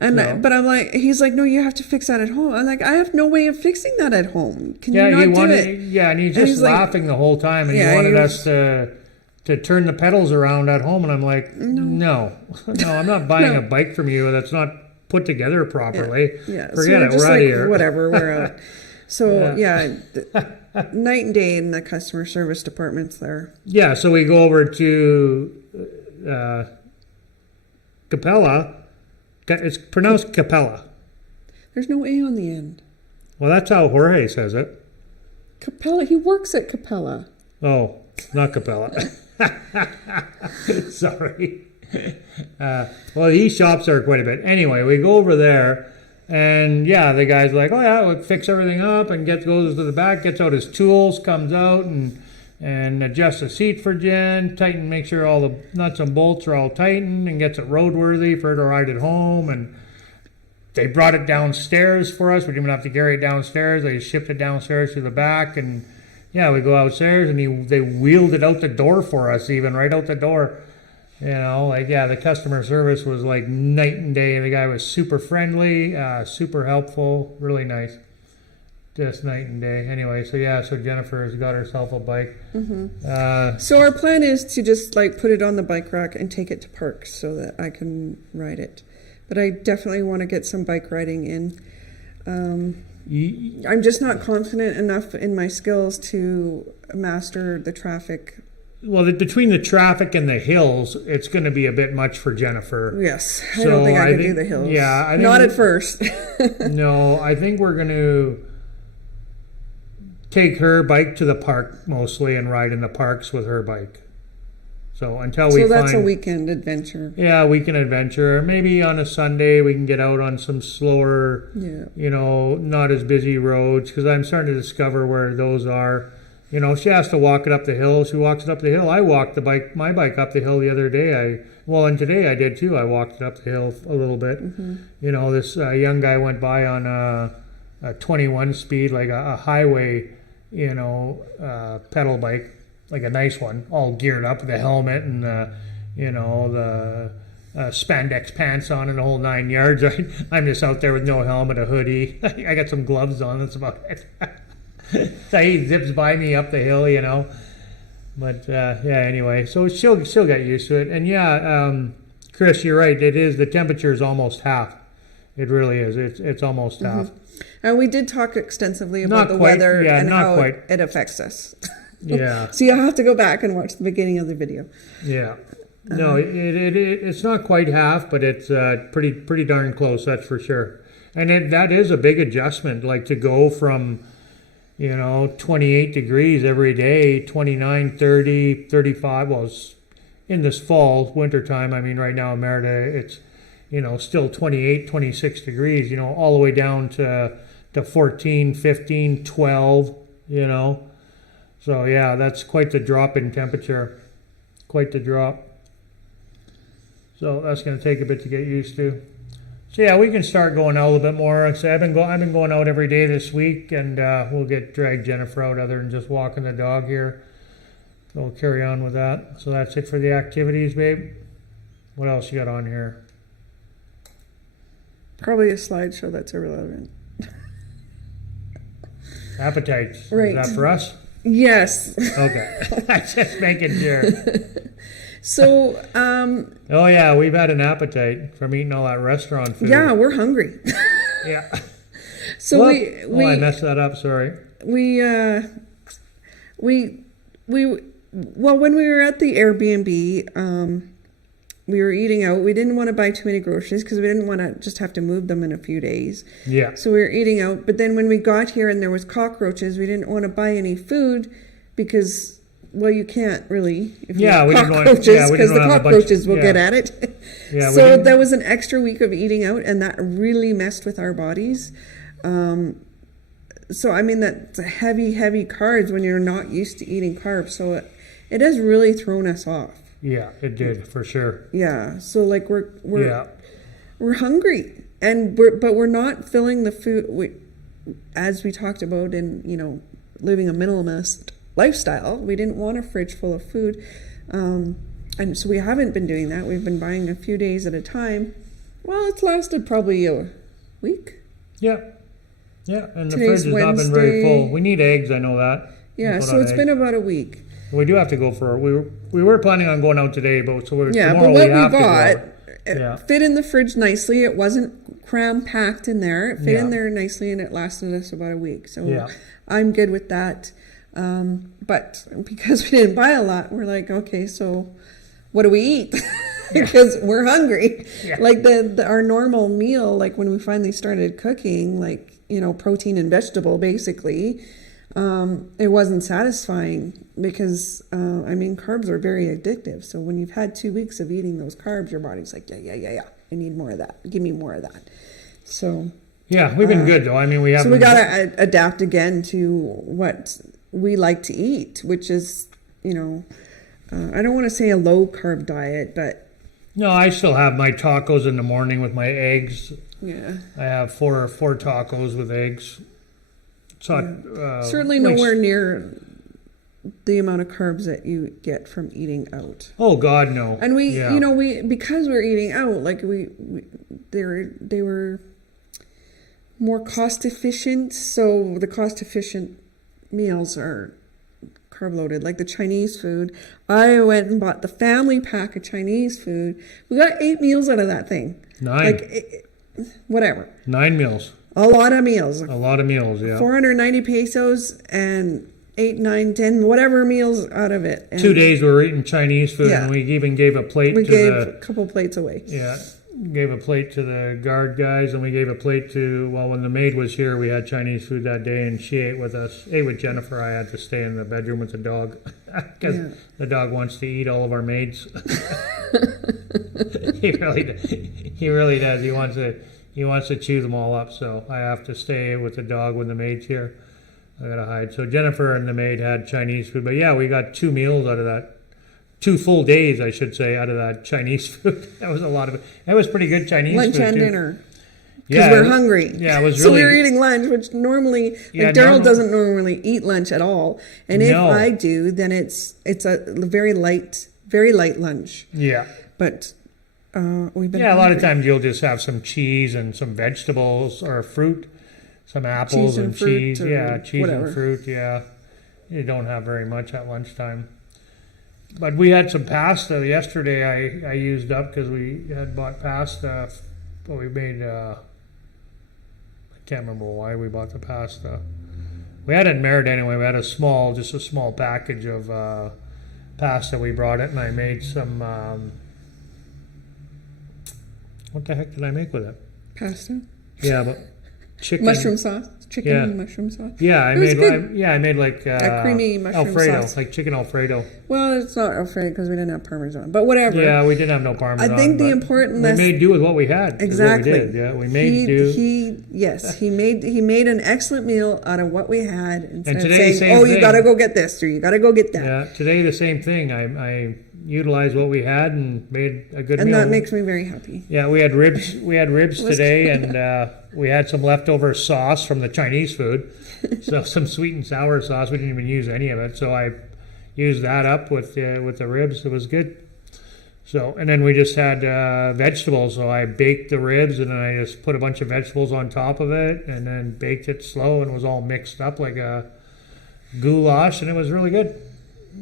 And No. but I'm like, he's like, no, you have to fix that at home. I'm like, I have no way of fixing that at home. Can you Yeah, not he do wanted. it? Yeah, and he's And just he's like- laughing the whole time, and Yeah, he wanted he us to turn the pedals around at home, and I'm like, no, I'm not buying No. a bike from you that's not put together properly. Yeah, Forget so we're it. just We're out like, of here. whatever, we're out. So Yeah. night and day in the customer service departments there. Yeah, so we go over to Capella. It's pronounced Capella. There's no A on the end. Well, that's how Jorge says it. Capella. He works at Capella. Oh, not Capella. Sorry. Well, he shops there quite a bit. Anyway, we go over there, and yeah, the guy's like, "Oh yeah, we'll fix everything up," and goes to the back, gets out his tools, comes out and adjusts the seat for Jen, make sure all the nuts and bolts are all tightened, and gets it roadworthy for her to ride it home. And they brought it downstairs for us. We didn't even have to carry it downstairs. They shipped it downstairs to the back, and yeah, we go outstairs, and they wheeled it out the door for us, even right out the door. The customer service was like night and day. The guy was super friendly, super helpful, really nice. Just night and day. Anyway, so Jennifer has got herself a bike. Mm-hmm. So our plan is to just like put it on the bike rack and take it to parks so that I can ride it. But I definitely want to get some bike riding in. I'm just not confident enough in my skills to master the traffic. Well, between the traffic and the hills, it's going to be a bit much for Jennifer. Yes, I don't think I can do the hills. Yeah, I think not at first. No, I think we're going to take her bike to the park mostly and ride in the parks with her bike. So until we that's find, a weekend adventure. yeah, weekend adventure. Maybe on a Sunday we can get out on some slower, you know, not as busy roads, because I'm starting to discover where those are. You know, she has to walk it up the hill. She walks it up the hill. I walked my bike up the hill the other day. And today I did too. I walked it up the hill a little bit. You know, this young guy went by on a 21 speed, like a highway, you know, pedal bike, like a nice one, all geared up with a helmet and, you know, the spandex pants on and the whole 9 yards. Right? I'm just out there with no helmet, a hoodie. I got some gloves on. That's about it. So he zips by me up the hill, you know. But yeah, anyway, so she'll get used to it. And yeah, Chris, you're right. It is, the temperature is almost half. It really is. It's almost half. And we did talk extensively about the weather and how it affects us. Yeah. So you'll have to go back and watch the beginning of the video. Yeah. No, it's not quite half, but it's pretty darn close. That's for sure. And that is a big adjustment, like to go from, you know, 28 degrees every day, 29, 30, 35. Well, it's in this fall, winter time. I mean, right now in Mérida, it's, you know, still 28, 26 degrees, you know, all the way down to 14, 15, 12, you know. So, yeah, that's quite the drop in temperature. Quite the drop. So that's going to take a bit to get used to. So yeah, we can start going out a little bit more. So I've been going out every day this week, and we'll drag Jennifer out other than just walking the dog here. So we'll carry on with that. So that's it for the activities, babe. What else you got on here? Probably a slideshow that's irrelevant. Appetites. Right. Is that for us? Yes. Okay. I'm just making sure. So, oh yeah, we've had an appetite from eating all that restaurant food. Yeah, we're hungry. Yeah. So well, we I messed that up. Sorry. Well, when we were at the Airbnb, we were eating out. We didn't want to buy too many groceries because we didn't want to just have to move them in a few days. Yeah. So we were eating out. But then when we got here and there was cockroaches, we didn't want to buy any food because, well, you can't really. If you have cockroaches, because the cockroaches will get at it. Yeah, so that was an extra week of eating out, and that really messed with our bodies. So I mean, that's heavy carbs when you're not used to eating carbs. So it has really thrown us off. Yeah, it did for sure. Yeah, so like we're hungry, but we're not filling the food. As we talked about in, you know, living a minimalist lifestyle, we didn't want a fridge full of food, and so we haven't been doing that. We've been buying a few days at a time. Well, it's lasted probably a week. Yeah, and the Today's fridge has not been very full. We need eggs, I know that. Yeah, so it's been about a week. We do have to go for it. We were planning on going out today, but tomorrow but what we bought it fit in the fridge nicely. It wasn't cram packed in there. It fit in there nicely, and it lasted us about a week. So I'm good with that. But because we didn't buy a lot, we're like, okay, so what do we eat? Because we're hungry. Yeah. Like our normal meal, like when we finally started cooking, like, you know, protein and vegetable, basically. It wasn't satisfying because, I mean, carbs are very addictive. So when you've had 2 weeks of eating those carbs, your body's like, yeah, I need more of that. Give me more of that. So. Yeah, we've been good though. I mean, we haven't. So we got to adapt again to what we like to eat, which is, you know, I don't want to say a low carb diet, but. No, I still have my tacos in the morning with my eggs. Yeah. I have four tacos with eggs. Certainly nowhere near the amount of carbs that you get from eating out. Oh God, no. And you know, because we're eating out, like they were more cost efficient. So the cost efficient meals are carb loaded, like the Chinese food. I went and bought the family pack of Chinese food. We got 8 meals out of that thing. 9. Like whatever. 9 meals. A lot of meals. A lot of meals, yeah. 490 pesos and 8, 9, 10, whatever meals out of it. And 2 days we were eating Chinese food, and we even gave a plate. We gave a couple plates away. Yeah, gave a plate to the guard guys, and we gave a plate to, well, when the maid was here, we had Chinese food that day, and she ate with us. Ate with Jennifer. I had to stay in the bedroom with the dog because the dog wants to eat all of our maids. He really does. He wants to chew them all up, so I have to stay with the dog when the maid's here. I gotta hide. So Jennifer and the maid had Chinese food, but yeah, we got 2 meals out of that. 2 full days, I should say, out of that Chinese food. That was a lot of it. That was pretty good Chinese lunch food. Lunch and too. Dinner. Because we're hungry. Yeah, it was so really. we were eating lunch, which normally, Daryl doesn't normally eat lunch at all. And if I do, then it's a very light lunch. Yeah. But we've been. Yeah, a lot of times you'll just have some cheese and some vegetables or fruit, some apples and cheese. Yeah, cheese whatever. And fruit. Yeah, you don't have very much at lunchtime. But we had some pasta yesterday. I used up because we had bought pasta. But we made. I can't remember why we bought the pasta. We had it in Mérida anyway. We had just a small package of pasta. We brought it, and I made some. What the heck did I make with it? Pasta. Yeah, but chicken. Mushroom sauce. Chicken and mushroom sauce. Yeah, I made like a creamy mushroom Alfredo, sauce. like chicken Alfredo. Well, it's not Alfredo because we didn't have Parmesan, but whatever. Yeah, we didn't have no Parmesan. I think the important we made do with what we had. Exactly. What we did. Yeah, we made do. He made an excellent meal out of what we had instead and today, of saying, you got to go get this or you got to go get that. Yeah, today the same thing. I utilized what we had and made a good meal. And that makes me very happy. Yeah, we had ribs. We had ribs today, and we had some leftover sauce from the Chinese food. So some sweet and sour sauce. We didn't even use any of it. So I used that up with the ribs. It was good. So, and then we just had vegetables. So I baked the ribs, and then I just put a bunch of vegetables on top of it, and then baked it slow, and it was all mixed up like a goulash, and it was really good.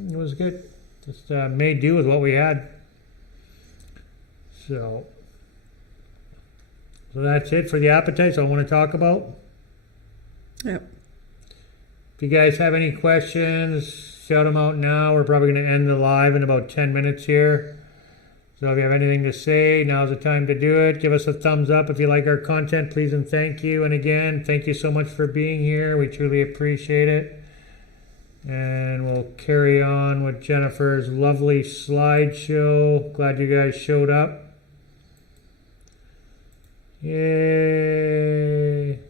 It was good. Just made do with what we had. So that's it for the appetites I want to talk about. Yep. If you guys have any questions, shout them out now. We're probably going to end the live in about 10 minutes here. So if you have anything to say, now's the time to do it. Give us a thumbs up if you like our content, please and thank you. And again, thank you so much for being here. We truly appreciate it. And we'll carry on with Jennifer's lovely slideshow. Glad you guys showed up. Yay.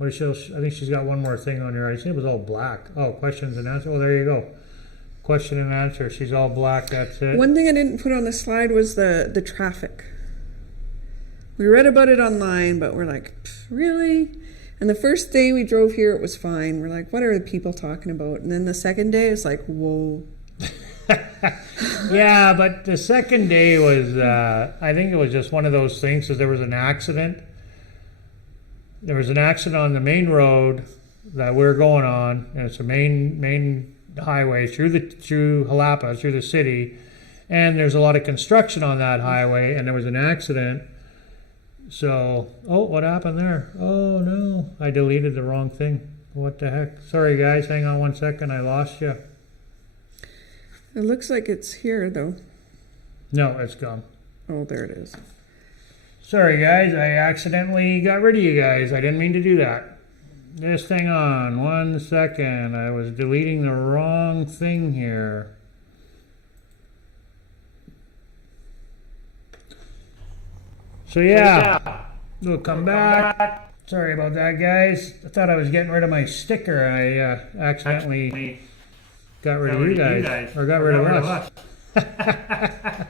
I think she's got one more thing on here. I think it was all black. Oh, questions and answers. Oh, there you go. Question and answer. She's all black. That's it. One thing I didn't put on the slide was the traffic. We read about it online, but we're like, really? And the first day we drove here, it was fine. We're like, what are the people talking about? And then the second day, it's like, whoa. Yeah, but the second day was, I think it was just one of those things because there was an accident. There was an accident on the main road that we're going on, and it's a main highway through Jalapa, through the city, and there's a lot of construction on that highway, and there was an accident. So, what happened there? Oh no, I deleted the wrong thing. What the heck? Sorry guys, hang on one second, I lost you. It looks like it's here though. No, it's gone. Oh, there it is. Sorry guys, I accidentally got rid of you guys. I didn't mean to do that. Just hang on one second. I was deleting the wrong thing here. So yeah, we'll come back. Sorry about that guys. I thought I was getting rid of my sticker. I accidentally got rid of you guys. Or got rid of us. I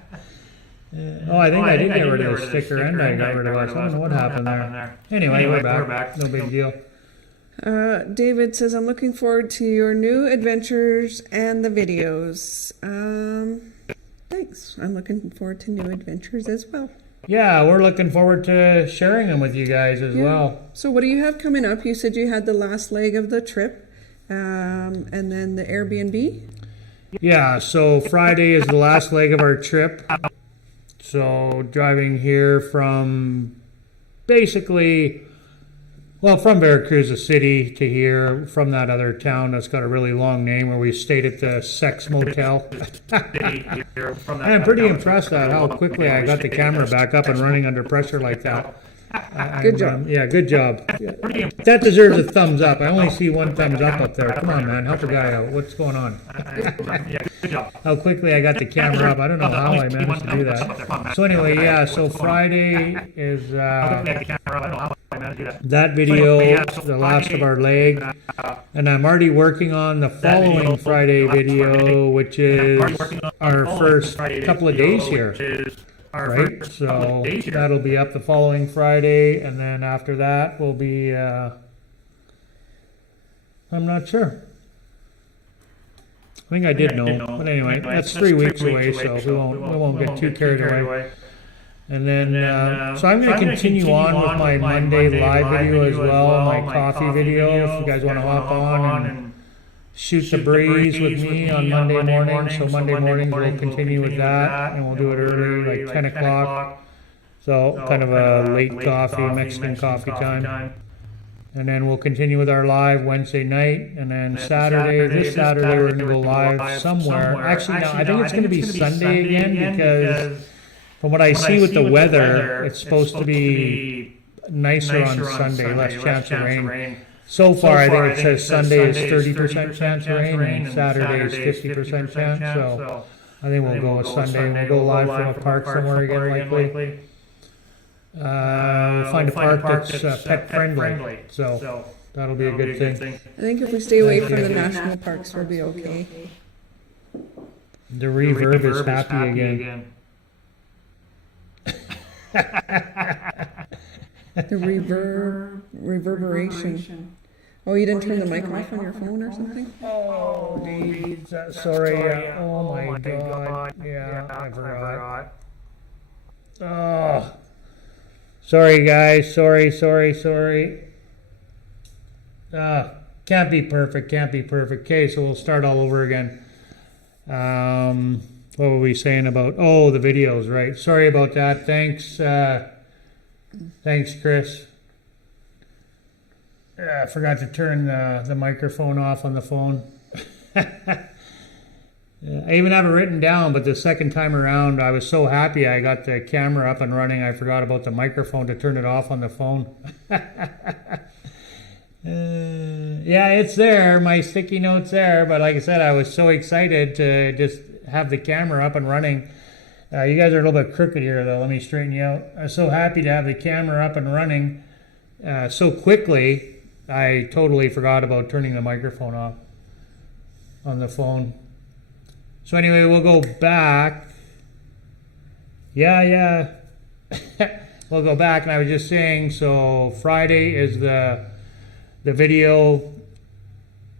think I did get rid of the sticker and I got rid of us. I don't know what happened there. Anyway, we're back. No big deal. David says, I'm looking forward to your new adventures and the videos. Thanks. I'm looking forward to new adventures as well. Yeah, we're looking forward to sharing them with you guys as well. So what do you have coming up? You said you had the last leg of the trip and then the Airbnb? Yeah, so Friday is the last leg of our trip. So driving here from basically, Well, from Veracruz, the city, to here, from that other town that's got a really long name where we stayed at the Sex Motel. And I'm pretty impressed at how quickly I got the camera back up and running under pressure like that. Good job. Yeah, good job. That deserves a thumbs up. I only see one thumbs up there. Come on, man. Help a guy out. What's going on? How quickly I got the camera up. I don't know how I managed to do that. So anyway, yeah, so Friday is that video, the last of our leg. And I'm already working on the following Friday video, which is our first couple of days here. Right, so that'll be up the following Friday, and then after that will be, I'm not sure. I think I did know, but anyway, that's 3 weeks away, so we won't get too carried away. And then, so I'm going to continue on with my Monday live video as well, my coffee video, if you guys want to hop on and shoot the breeze with me on Monday morning. So Monday mornings we'll continue with that, and we'll do it early, like 10 o'clock. So kind of a late coffee, Mexican coffee time. And then we'll continue with our live Wednesday night, and then Saturday, this Saturday we're going to go live somewhere. Actually, no, I think it's going to be Sunday again, because from what I see with the weather, it's supposed to be nicer on Sunday, less chance of rain. So far, I think it says Sunday is 30% chance of rain, and Saturday is 50% chance. So I think we'll go with Sunday. We'll go live from a park somewhere again, likely. We'll find a park that's pet friendly. So that'll be a good thing. I think if we stay away from the national parks, we'll be okay. The reverb is happy again. The reverberation. Oh, you didn't turn the mic off on your phone or something? Oh, geez. Sorry. Oh, my God. Yeah, I forgot. Oh. Sorry, guys. Sorry. Can't be perfect. Okay, so we'll start all over again. What were we saying about? Oh, the videos, right. Sorry about that. Thanks, Chris. I forgot to turn the microphone off on the phone. I even have it written down, but the second time around, I was so happy I got the camera up and running, I forgot about the microphone to turn it off on the phone. Yeah, it's there. My sticky note's there, but like I said, I was so excited to just have the camera up and running. You guys are a little bit crooked here, though. Let me straighten you out. I was so happy to have the camera up and running so quickly. I totally forgot about turning the microphone off on the phone. So anyway, we'll go back. Yeah. We'll go back, and I was just saying, so Friday is the video,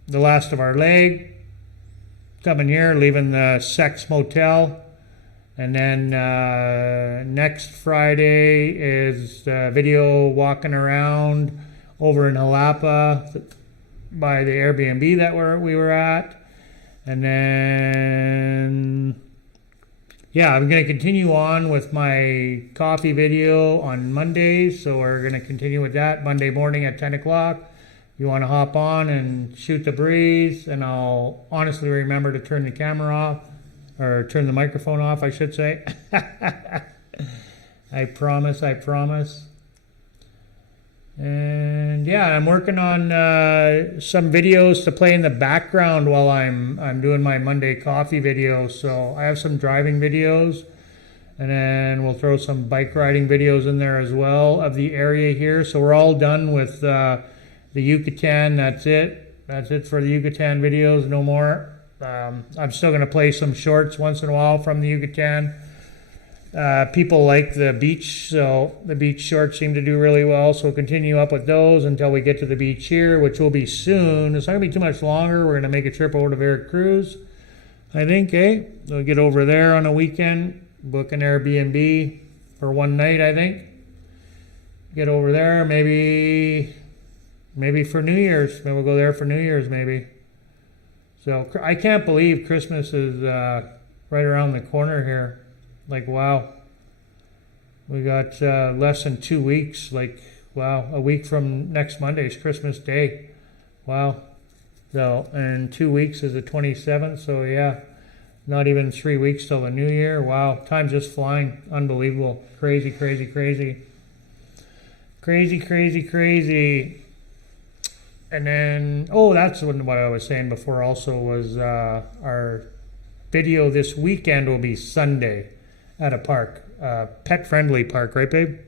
the last of our leg. Coming here, leaving the Sex Motel. And then next Friday is the video walking around over in Jalapa by the Airbnb that we were at. And then, yeah, I'm going to continue on with my coffee video on Mondays. So we're going to continue with that Monday morning at 10 o'clock. You want to hop on and shoot the breeze, and I'll honestly remember to turn the camera off, or turn the microphone off, I should say. I promise. And yeah, I'm working on some videos to play in the background while I'm doing my Monday coffee video. So I have some driving videos, and then we'll throw some bike riding videos in there as well of the area here. So we're all done with the Yucatan. That's it for the Yucatan videos. No more. I'm still going to play some shorts once in a while from the Yucatan. People like the beach, so the beach shorts seem to do really well. So we'll continue up with those until we get to the beach here, which will be soon. It's not going to be too much longer. We're going to make a trip over to Veracruz, I think, We'll get over there on a weekend, book an Airbnb for one night, I think. Get over there, maybe for New Year's. Maybe we'll go there for New Year's, maybe. So I can't believe Christmas is right around the corner here. Like, wow. We got less than 2 weeks. Like, Wow, a week from next Monday is Christmas Day. Wow. So, and 2 weeks is the 27th. So yeah, not even 3 weeks till the new year. Wow, time's just flying. Unbelievable. Crazy, crazy, crazy. Crazy, crazy, crazy. And then, oh, that's what I was saying before also was our video this weekend will be Sunday at a park. Pet-friendly park, right, babe?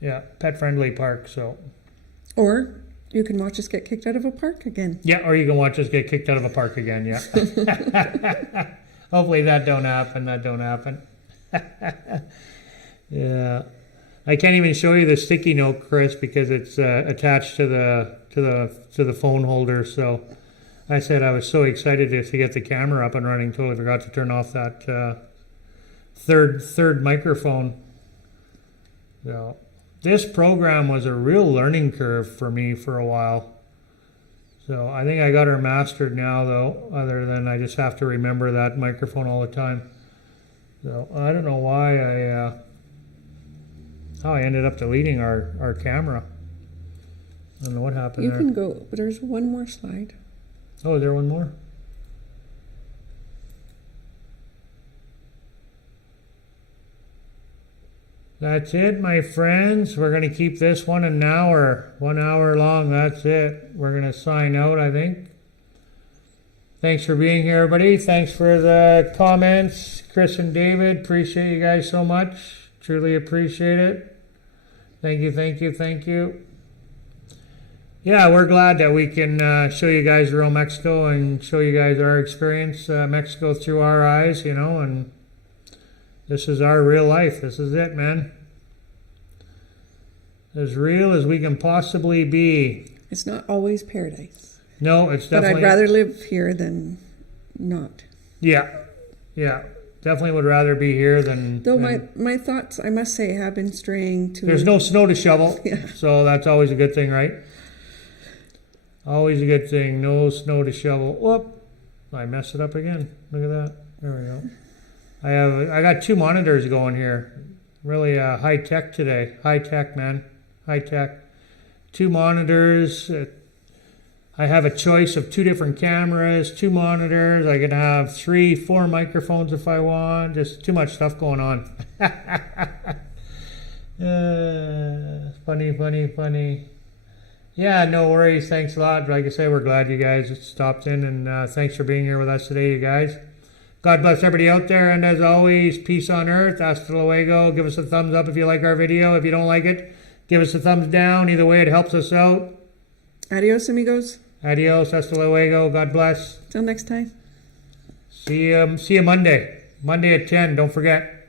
Yeah, pet-friendly park, so. Or you can watch us get kicked out of a park again. Yeah, or you can watch us get kicked out of a park again, yeah. Hopefully that don't happen. Yeah. I can't even show you the sticky note, Chris, because it's attached to the phone holder. So I said I was so excited to get the camera up and running. Totally forgot to turn off that third microphone. So this program was a real learning curve for me for a while. So I think I got her mastered now, though. Other than I just have to remember that microphone all the time. So I don't know why how I ended up deleting our camera. I don't know what happened there. You can go, but there's one more slide. Oh, is there one more? That's it, my friends. We're going to keep this one an hour. 1 hour long. That's it. We're going to sign out, I think. Thanks for being here, everybody. Thanks for the comments. Chris and David, appreciate you guys so much. Truly appreciate it. Thank you, thank you, thank you. Yeah, we're glad that we can show you guys real Mexico and show you guys our experience, Mexico through our eyes, you know, and this is our real life. This is it, man. As real as we can possibly be. It's not always paradise. No, it's definitely... But I'd rather live here than not. Yeah, yeah. Definitely would rather be here than... Though my thoughts, I must say, have been straying to... There's no snow to shovel, Yeah. So that's always a good thing, right? Always a good thing. No snow to shovel. Whoop! I messed it up again. Look at that. There we go. I got 2 monitors going here. Really high tech today. High tech, man. High tech. 2 monitors. I have a choice of 2 different cameras, 2 monitors. I can have 3, 4 microphones if I want. Just too much stuff going on. Funny. Yeah, no worries. Thanks a lot. Like I say, we're glad you guys stopped in, and thanks for being here with us today, you guys. God bless everybody out there, and as always, peace on earth. Hasta luego. Give us a thumbs up if you like our video. If you don't like it, give us a thumbs down. Either way, it helps us out. Adios, amigos. Adios, hasta luego. God bless. Till next time. See you Monday. Monday at 10. Don't forget.